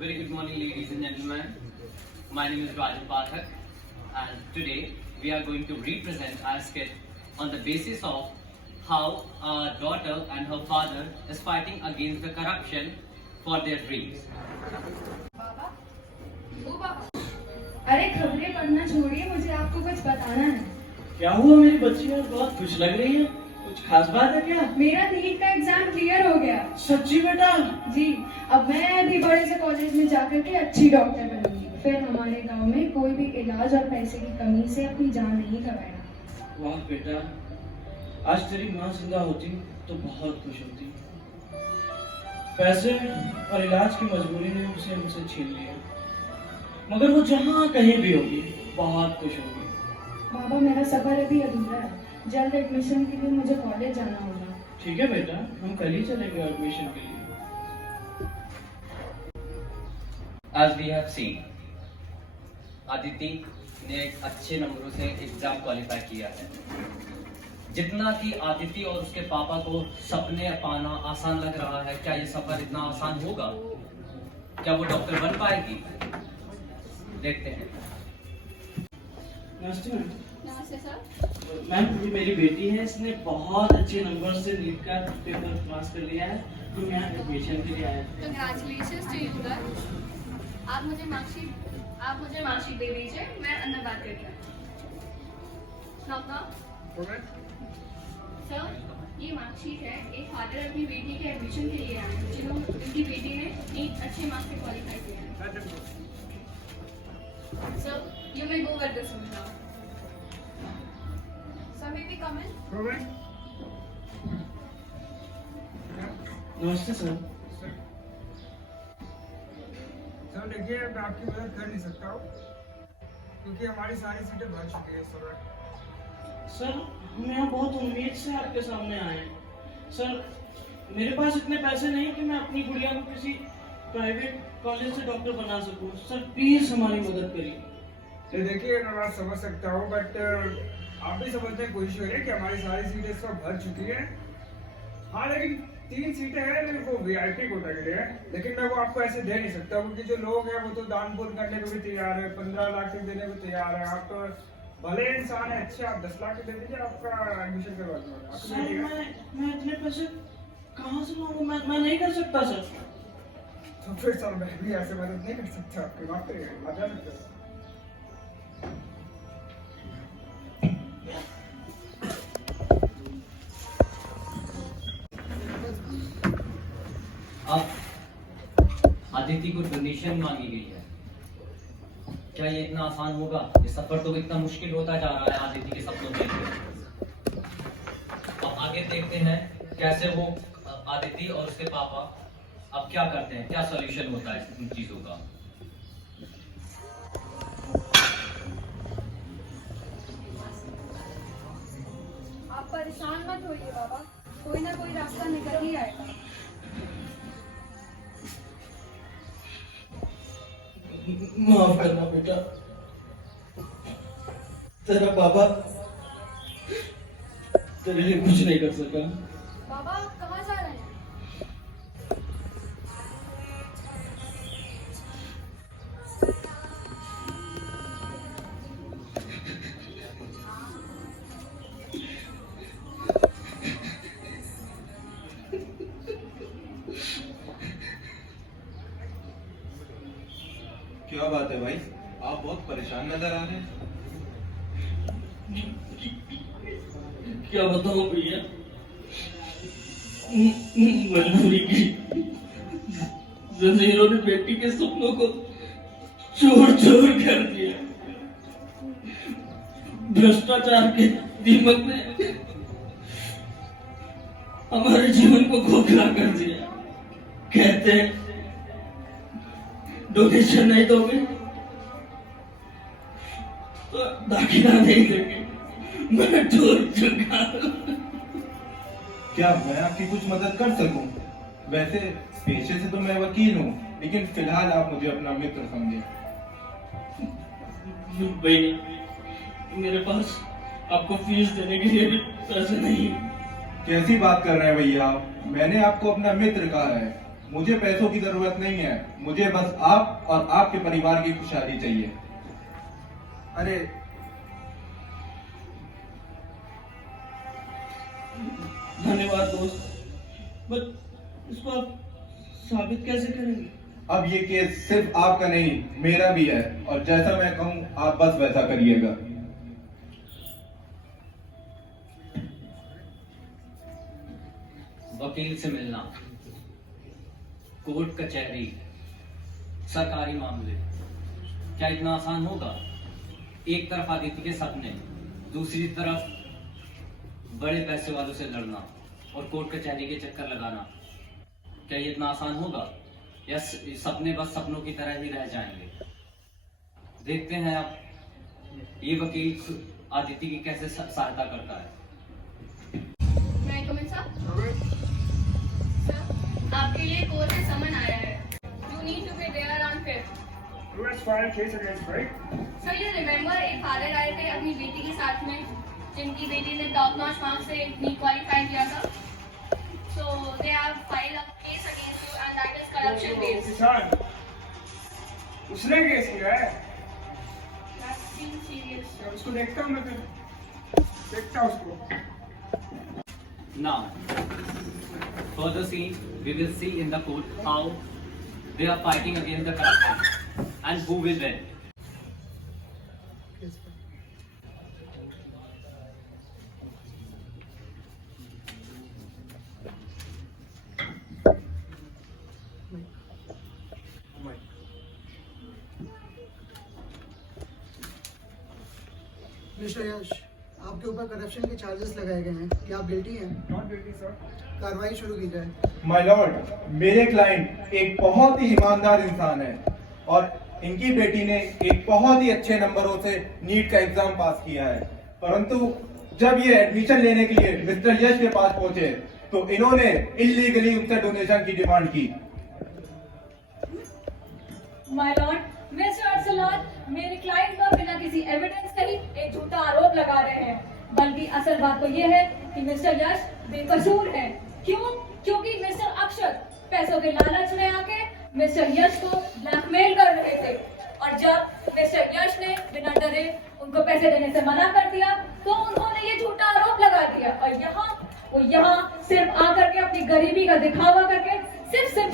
Very good morning, ladies and gentlemen. My name is Raju Pathak, and today we are going to represent our skit on the basis of how our daughter and her father is fighting against the corruption for their dreams. बाबा, ओ बाबा, अरे खबरें पढ़ना छोड़िए, मुझे आपको कुछ बताना है। क्या हुआ मेरी बच्ची? आज बहुत खुश लग रही है, कुछ खास बात है क्या? मेरा नीट का एग्जाम क्लियर हो गया। सच्ची बेटा? जी, अब मैं भी बड़े से कॉलेज में जाकर के अच्छी डॉक्टर बनूंगी। फिर हमारे गांव में कोई भी इलाज और पैसे की कमी से अपनी जान नहीं गंवाएगा। वाह बेटा, आज तेरी माँ जिंदा होती तो बहुत खुश होती। पैसे और इलाज की मजबूरी ने उसे हमसे छीन लिया, मगर वो जहाँ कहीं भी होगी बहुत खुश होगी। बाबा, मेरा सफर अभी अधूरा है। जल्द एडमिशन के लिए मुझे कॉलेज जाना होगा। ठीक है बेटा, हम कल ही चलेंगे एडमिशन के लिए। As we have seen, Aditi ने एक अच्छे नंबरों से एग्जाम क्वालिफाई किया है। जितना कि आदिति और उसके पापा को सपने पाना आसान लग रहा है, क्या ये सफर इतना आसान होगा? क्या वो डॉक्टर बन पाएगी? देखते हैं। नमस्ते मैम। नमस्ते सर। मैम, ये मेरी बेटी है, इसने बहुत अच्छे नंबर से नीट का पेपर पास कर लिया है, तो मैं एडमिशन के लिए आया था। Congratulations to you guys। आप मुझे मार्कशीट दे दीजिए, मैं अंदर बात करती हूँ। सर, ये मार्कशीट है। एक फादर अपनी बेटी के एडमिशन के लिए आए हैं, जिनकी बेटी ने नीट अच्छे मार्क्स से क्वालिफाई किया है। Sir, you may go with this one now. Sir, may we come in? नमस्ते सर। सर देखिए, मैं आपकी मदद कर नहीं सकता हूँ क्योंकि हमारी सारी सीटें भर चुकी है इस समय। सर, हम यहाँ बहुत उम्मीद से आपके सामने आए हैं। सर, मेरे पास इतने पैसे नहीं कि मैं अपनी गुड़िया को किसी प्राइवेट कॉलेज से डॉक्टर बना सकूं। सर प्लीज हमारी मदद करिए। तो देखिए, मैं बात समझ सकता हूँ, बट आप भी समझने की कोशिश करिए कि हमारी सारी सीटें इस वक्त भर चुकी हैं। हाँ, लेकिन 3 सीटें हैं वो VIP कोटा के लिए है, लेकिन मैं वो आपको ऐसे दे नहीं सकता क्योंकि जो लोग हैं वो तो दान पुण्य करने को भी तैयार है, 15 लाख तक देने को तैयार है। आप भले इंसान है, अच्छे, आप 10 लाख दे दीजिए, आपका एडमिशन करवा दूंगा। सर मैं इतने पैसे कहाँ से लाऊंगा? मैं नहीं कर सकता सर। तो फिर सर, मैं भी ऐसे मदद नहीं कर सकता आपकी। माफ करिए, आ जा सकते हो। अब आदिति को डोनेशन मांगी गई है। क्या ये इतना आसान होगा? ये सफर तो इतना मुश्किल होता जा रहा है आदिति के सपनों के लिए। अब आगे देखते हैं कैसे वो आदिति और उसके पापा अब क्या करते हैं, क्या सॉल्यूशन होता है इन चीजों का। आप परेशान मत होइए बाबा, कोई ना कोई रास्ता निकल ही आएगा। माफ करना बेटा, तेरा पापा तेरे लिए कुछ नहीं कर सका। बाबा, आप कहाँ जा रहे हैं? क्या बात है भाई, आप बहुत परेशान नजर आ रहे हैं। क्या बताऊं भैया, मजबूरी की जंजीरों ने बेटी के सपनों को चोर चोर कर दिया। भ्रष्टाचार के दीमक ने हमारे जीवन को खोखला कर दिया। कहते हैं डोनेशन नहीं दोगे तो दाखिला नहीं देंगे। मैं डर चुका। क्या मैं आपकी कुछ मदद कर सकूं? वैसे पेशे से तो मैं वकील हूँ, लेकिन फिलहाल आप मुझे अपना मित्र समझे। भाई, मेरे पास आपको फीस देने के लिए भी पैसे नहीं। कैसी बात कर रहे हैं भैया आप? मैंने आपको अपना मित्र कहा है। मुझे पैसों की जरूरत नहीं है, मुझे बस आप और आपके परिवार की खुशहाली चाहिए। अरे धन्यवाद दोस्त, बट इसको आप साबित कैसे करेंगे? अब ये केस सिर्फ आपका नहीं, मेरा भी है, और जैसा मैं कहूं आप बस वैसा करिएगा। वकील से मिलना, कोर्ट कचहरी, सरकारी मामले, क्या इतना आसान होगा? एक तरफ आदित्य के सपने, दूसरी तरफ बड़े पैसे वालों से लड़ना और कोर्ट कचहरी के चक्कर लगाना, क्या ये इतना आसान होगा या सपने बस सपनों की तरह ही रह जाएंगे? देखते हैं अब ये वकील आदित्य की कैसे सहायता करता है। मैं कमिंग सर? आपके लिए कोर्ट से समन आया है। You need to be there on 5th. US filed case against right? Sir ये रिमेम्बर एक फादर आए थे अपनी बेटी के साथ में, जिनकी बेटी ने टॉप नॉच मार्क्स से नीट क्वालिफाई किया था। So they have filed a case against you and that is corruption case. किसान उसने केस किया है। That seems serious. अब उसको देखता हूँ मैं, फिर देखता हूँ उसको। Now, further scene, we will see in the court how they are fighting against the corruption and who will win. Mister Yash, आपके ऊपर करप्शन के चार्जेस लगाए गए हैं, क्या आप गिल्टी हैं? Not guilty, sir. कार्रवाई शुरू की जाए। माय लॉर्ड, मेरे क्लाइंट एक बहुत ही ईमानदार इंसान है और इनकी बेटी ने एक बहुत ही अच्छे नंबरों से नीट का एग्जाम पास किया है, परंतु जब ये एडमिशन लेने के लिए मिस्टर यश के पास पहुंचे तो इन्होंने इलीगली उनसे डोनेशन की डिमांड की। माय लॉर्ड, मिस्टर अरसलान मेरे क्लाइंट पर बिना किसी एविडेंस के ही एक झूठा आरोप लगा रहे हैं, बल्कि असल बात तो ये है कि मिस्टर यश बेकसूर है। क्यों? क्योंकि मिस्टर अक्षत पैसों के लालच में आके मिस्टर यश को ब्लैकमेल कर रहे थे, और जब मिस्टर यश ने बिना डरे उनको पैसे देने से मना कर दिया तो उन्होंने ये झूठा आरोप लगा दिया, और वो यहाँ सिर्फ आकर के अपनी गरीबी का दिखावा करके सिर्फ सिर्फ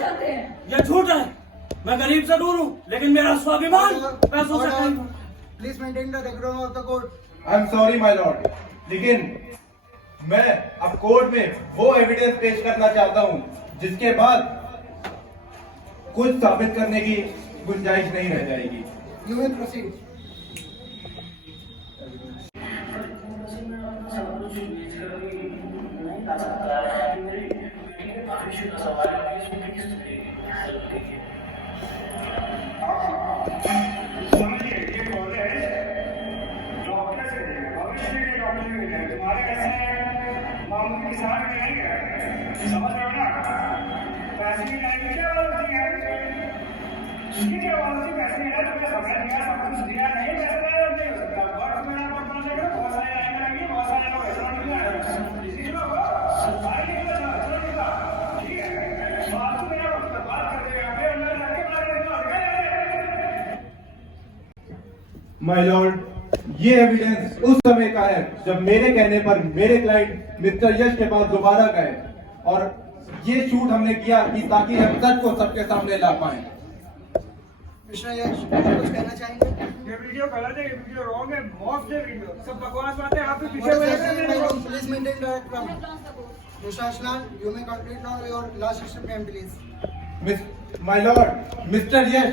चाहते हैं। ये झूठ है, मैं गरीब से दूर हूँ, लेकिन मेरा स्वाभिमान पैसों से कहीं। Please maintain the decorum of the court. I am sorry my Lord, लेकिन मैं अब कोर्ट में वो एविडेंस पेश करना चाहता हूं जिसके बाद कुछ साबित करने की गुंजाइश नहीं रह जाएगी। You will proceed. समझिए, ये कॉलेज डॉक्टर से भविष्य के डॉक्टर भी है, तुम्हारे ऐसे मामूली किसान भी नहीं है, समझ रहे हो ना? पैसे की लाइन क्या वाली है? ये क्या वाली पैसे है? तुम्हें समय दिया, सब कुछ दिया, नहीं पैसे दिया नहीं हो सकता। वर्ष में आप अपना देखो, बहुत सारे लाइन लगेंगे, बहुत सारे लोग ऐसा नहीं है, इसी लोग सरकारी नहीं होता, ऐसा नहीं होता, ठीक है? बात तो मेरा बात कर देगा, फिर अंदर जाके बात करेगा। माय लॉर्ड, ये एविडेंस उस समय का है जब मेरे कहने पर मेरे क्लाइंट मिस्टर यश के पास दोबारा गए, और ये शूट हमने किया कि ताकि हम सच को सबके सामने ला पाए। मिस्टर यश, कुछ कहना चाहेंगे? ये वीडियो गलत है, ये वीडियो रॉन्ग है, मॉफ है वीडियो, सब बकवास बातें आप भी पीछे बैठे please maintain the decorum. Mister Arsalan, you may complete now your last statement please. My lord, mister Yash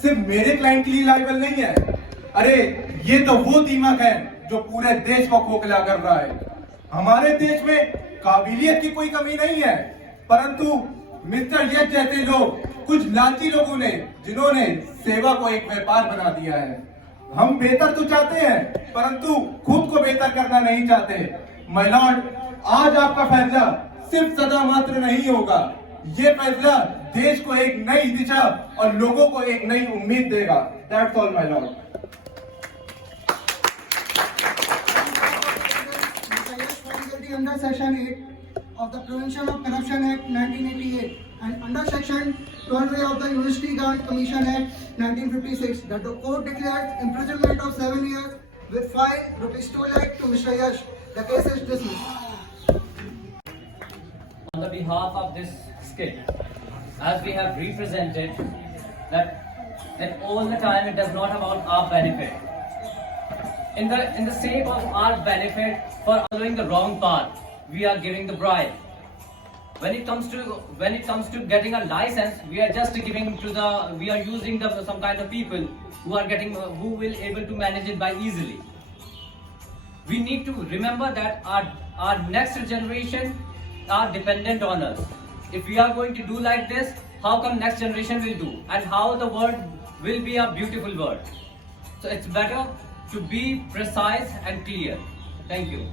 सिर्फ मेरे क्लाइंट के लिए लायबल नहीं है, अरे ये तो वो दीमक है जो पूरे देश को खोखला कर रहा है। हमारे देश में काबिलियत की कोई कमी नहीं है, परंतु मिस्टर यश जैसे लोग, कुछ लालची लोगों ने, जिन्होंने सेवा को एक व्यापार बना दिया है। हम बेहतर तो चाहते हैं, परंतु खुद को बेहतर करना नहीं चाहते। माय लॉर्ड, आज आपका फैसला सिर्फ सदा मात्र नहीं होगा, ये फैसला देश को एक नई दिशा और लोगों को एक नई उम्मीद देगा। That's all my Lord. Mr. Yash found guilty under Section 8 of the Prevention of Corruption Act 1988 And under Section 12A of the University Grant Commission Act 1956, the court declared imprisonment of 7 years with fine ₹2 lakh to Mr. Yash. The case is dismissed. On the behalf of this skit, as we have represented that all the time it does not about our benefit. In the sake of our benefit, for following the wrong path, we are giving the bribe. When it comes to getting a license, we are just giving to we are using some kind of people who will able to manage it by easily. We need to remember that our next generation are dependent on us. If we are going to do like this, how come next generation will do, and how the world will be a beautiful world? So it's better to be precise and clear. Thank you.